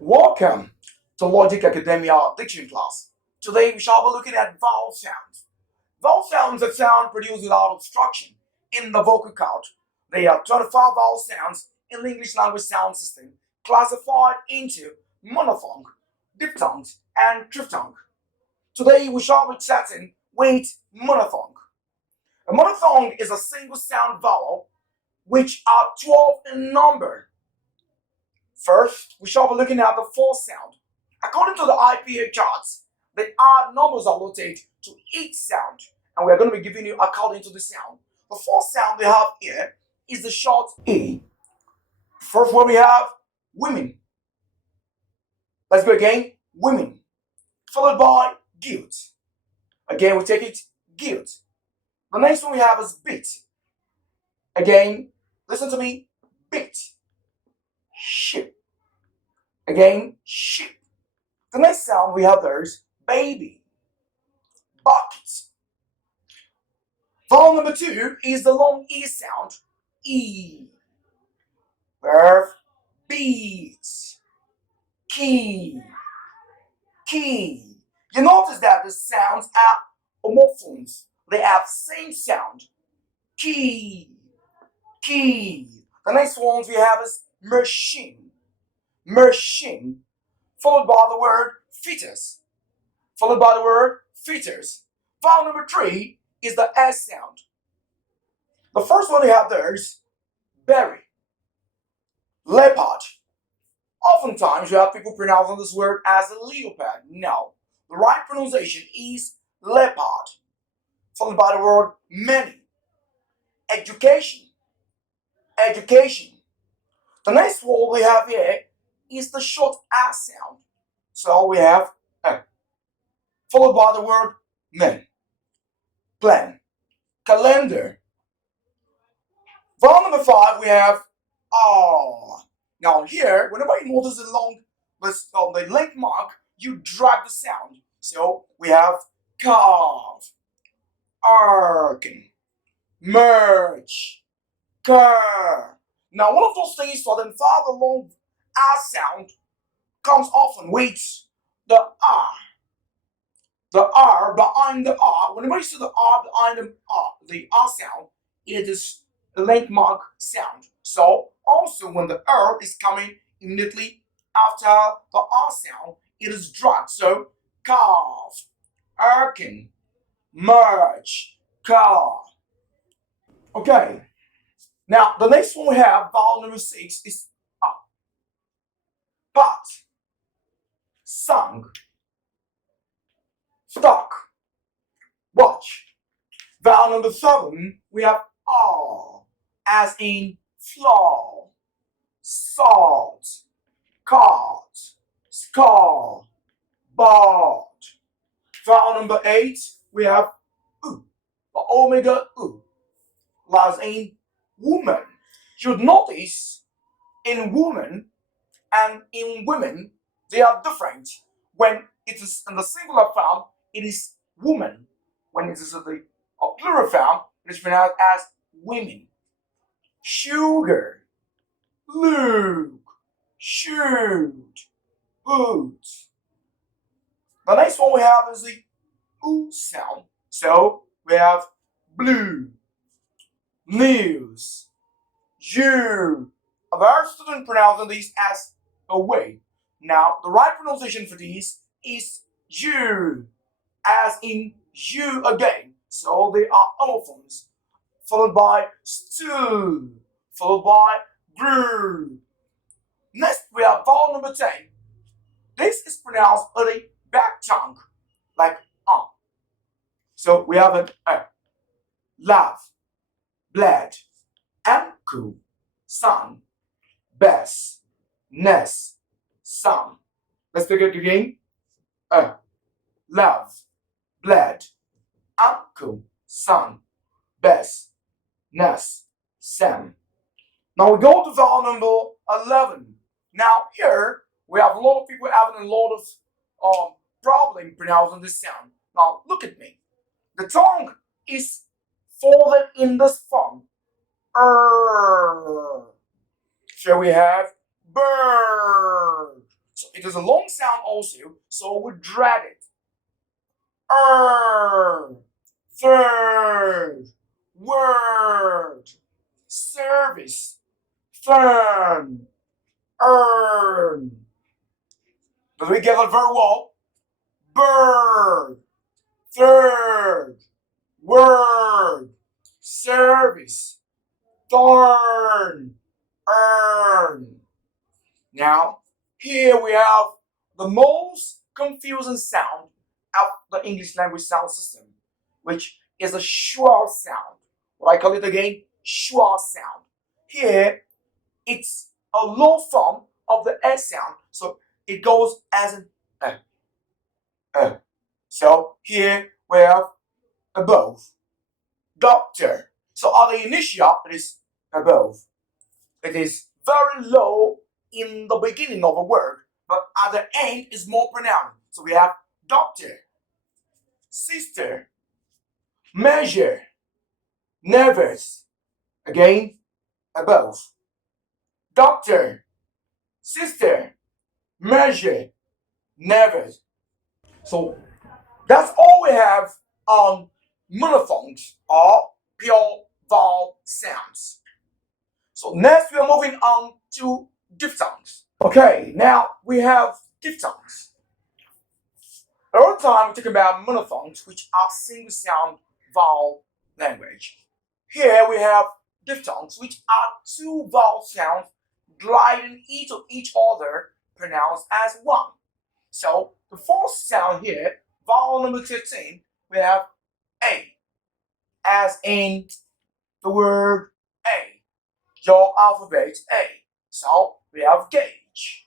Welcome to Logic Academia Diction class. Today we shall be looking at vowel sounds. Vowel sounds are sound produced without obstruction in the vocal cord. There are 25 vowel sounds in the English language sound system, classified into monophthong, diphthong, and triphthong. Today we shall be chatting with monophthong. A monophthong is a single sound vowel which are 12 in number. First, we shall be looking at the fourth sound. According to the IPA charts, the odd numbers are allotted to each sound, and we are going to be giving you according to the sound. The fourth sound we have here is the short E. First one we have women. Let's go again. Women. Followed by guilt. Again, we take it guilt. The next one we have is bit. Again, listen to me. Bit. Ship. Again, ship. The next sound we have there is baby. Bucket. Vowel number 2 is the long E sound. E. Verb. Beat. Key. Key. You notice that the sounds are homophones. They have same sound. Key. Key. The next ones we have is machine. Machine. Followed by the word fetus. Followed by the word fetus. Vowel number 3 is the S sound. The first one we have there is berry. Leopard. Oftentimes you have people pronouncing this word as a leopard. No. The right pronunciation is leopard. Followed by the word many. Education. Education. The next word we have here is the short A sound. So we have followed by the word men. Plan. Calendar. Vowel number 5 we have R. Now here, whenever you notice the length mark, you drag the sound. So we have carve, arkin, merge, cur. Now one of those things to identify the long R sound comes often with the R. The R behind the R, whenever you see the R behind the R sound, it is the length mark sound. So also when the R is coming immediately after the R sound, it is dragged. So carve, arkin, merge, car. Okay. Now the next one we have, vowel number 6, is pot, sung, stock, watch. Vowel number 7, we have R, as in floor, salt, cart, scar, bard. Vowel number 8, we have U, the omega U, as in woman. You would notice in woman and in women, they are different. When it is in the singular form, it is woman. When it is in the plural form, it is pronounced as women. Sugar, Luke, shoot, boot. The next one we have is the U sound. So we have blue, news, you. A very student pronouncing these as away. Now, the right pronunciation for these is you, as in you again. So they are homophones, followed by stew, followed by grew. Next, we have vowel number 10. This is pronounced on the back tongue, like So we have an love, bled, ankle, son, best, nest, some. Let's take it again. Love, bled, uncle, son, best, nest, Sam. Now we go to vowel number 11. Now here we have a lot of people having a lot of problem pronouncing this sound. Now look at me. The tongue is folded in this form. Er. So we have bird. So it is a long sound also, so we drag it. Er. Third. Word. Service. Fern. Earn. Did we get it very well? Bird. Third. Word. Service. Thorn. Earn. Now, here we have the most confusing sound of the English language sound system, which is a schwa sound. What I call it again? Schwa sound. Here, it's a low form of the S sound, so it goes as an So here we have above, doctor. So at the initial, it is above. It is very low in the beginning of a word, but at the end is more pronounced. So we have doctor, sister, measure, nervous. Again, above. Doctor, sister, measure, nervous. So that's all we have on monophones or pure vowel sounds. So next we are moving on to diphthongs. Okay, now we have diphthongs. All the time we talk about monophones, which are single sound vowel language. Here we have diphthongs, which are two vowel sounds gliding into each other, pronounced as one. So the fourth sound here, vowel number 15, we have A, as in the word A, your alphabet A. So we have gauge,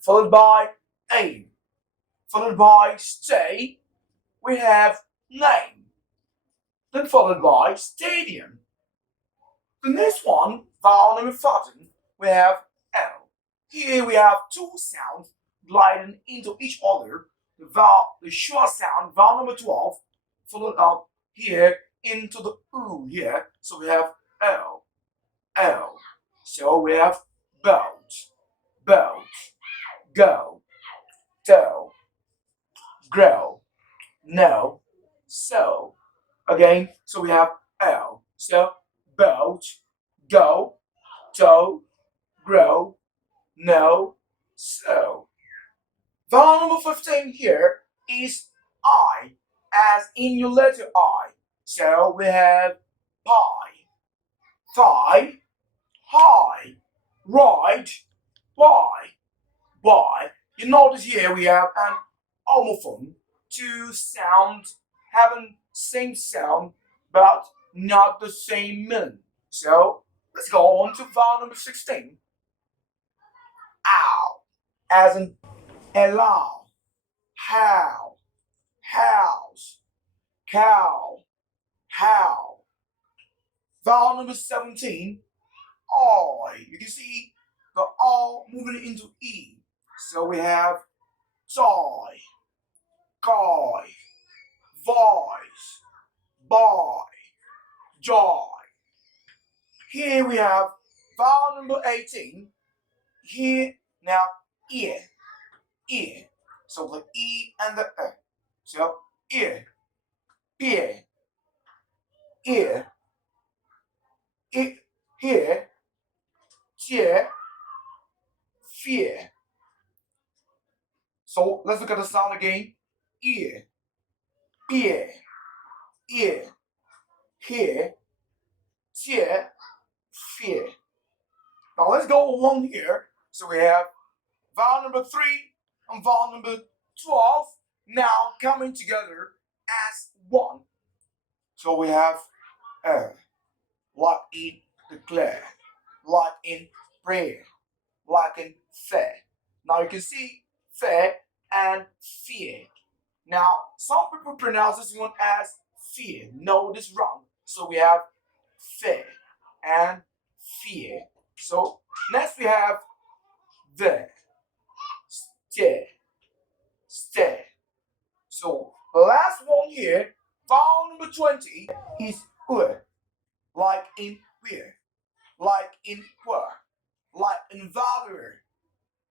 followed by aim, followed by stay, we have name, then followed by stadium. The next one, vowel number 14, we have L. Here we have two sounds gliding into each other. The short sound, vowel number 12, followed up here into the oo here. So we have L, L. So we have boat, boat, go, do, grow, no, so. Again, so we have L. So boat, go, do, grow, no, so. Vowel number 15 here is I, as in your letter I. So we have pie, thigh, high, right, by. You notice here we have an homophone, two sounds having same sound but not the same meaning. So let's go on to vowel number 16. Ow, as in allow, how, house, cow, how. Vowel number 17, I. You can see the all moving into E. So we have toy, guy, voice, boy, joy. Here we have vowel number 18. Here now ear, ear. So the E and the E. So ear, ear, ear, ear, here, cheer, fear. So let's look at the sound again. Ear, ear, ear, here, cheer, fear. Now let's go along here. So we have vowel number 3 and vowel number 12 now coming together as one. So we have like in declare, like in prayer, like in fair. Now you can see fair and fear. Now some people pronounce this one as fear. No, this is wrong. So we have fair and fear. So next we have the, stay. So the last one here, vowel number number 20 is like in beer, like in were, like in valor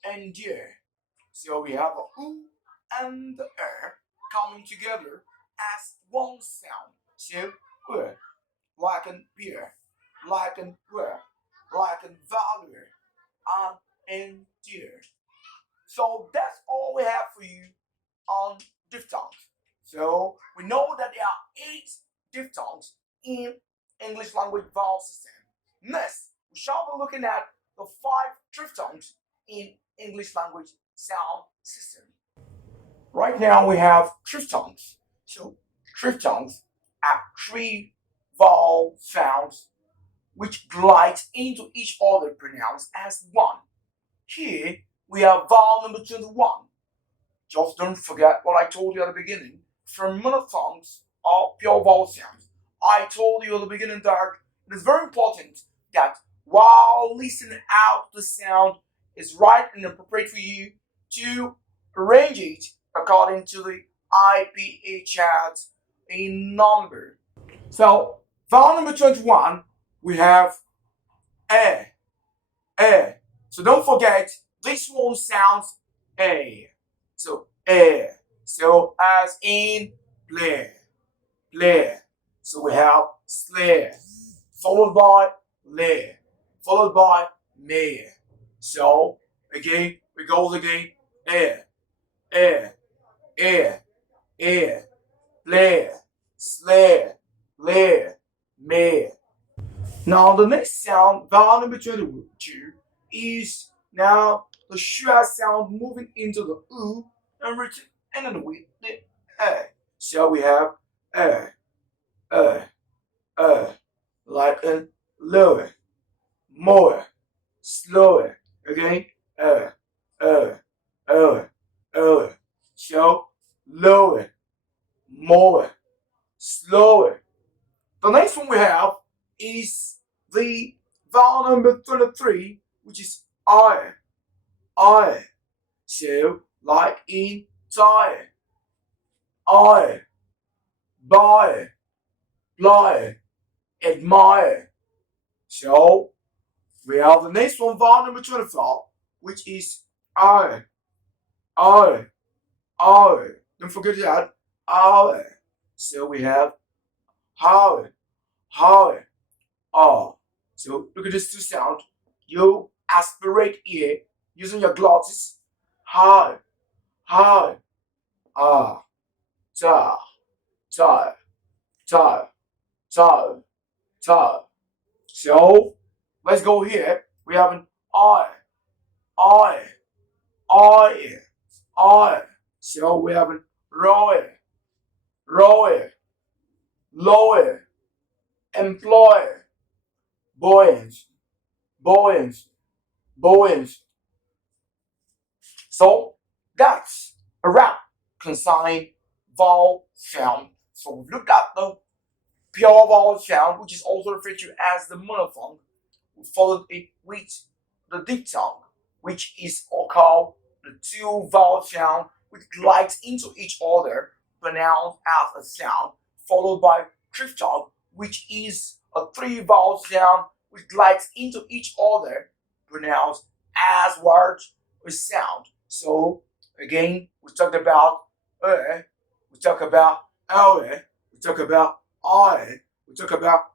and dear. So we have a and the coming together as one sound. So like in beer, like in were, like in valor and dear. So that's all we have for you on diphthongs. So we know that there are 8 diphthongs in English language vowel system. Next, we shall be looking at the 5 triphthongs in English language sound system. Right now we have triphthongs. So triphthongs are 3 vowel sounds which glide into each other pronounced as one. Here we have vowel number 21. Just don't forget what I told you at the beginning. From monophthongs or pure vowel sounds, I told you at the beginning that it is very important that while listening out the sound, it's right and appropriate for you to arrange it according to the IPA chart in number. So, vowel number 21, we have a, a. So don't forget, this one sounds a. So air. So as in play, play. So we have slay, followed by lay, followed by may. So again, we go again. Air, air, air, air, play, slay, lay, may. Now the next sound, vowel number 22, is now the schwa sound moving into the oo and return and then with the So we have uh, uh, like a lower, more, slower. Again, uh, uh, uh, uh. So lower, more, slower. The next one we have is the vowel number 23, which is I. So, like in tie, I, buy, fly, admire. So, we have the next one, vowel number 24, which is I. Don't forget that. I. So, we have how, ah. So look at this two sound. You aspirate here using your glottis. Hi, ah, ta, ta, ta, ta, ta. So let's go here. We have an I, I. So we have an roy, lower, employer, buoyant. So that's a wrap concerning vowel sound. So we've looked at the pure vowel sound, which is also referred to as the monophthong. We followed it with the diphthong, which is called the 2 vowel sound which glides into each other, pronounced as a sound, followed by triphthong, which is a 3 vowel sound which glides into each other, pronounced as words with sound. So again, we talked about we talk about we talk about I, we talk about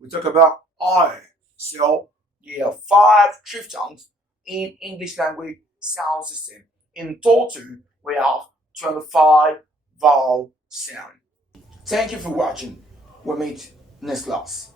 we talk about I. So there are 5 triphthongs in English language sound system. In total, we have 25 vowel sound. Thank you for watching. We'll meet next class.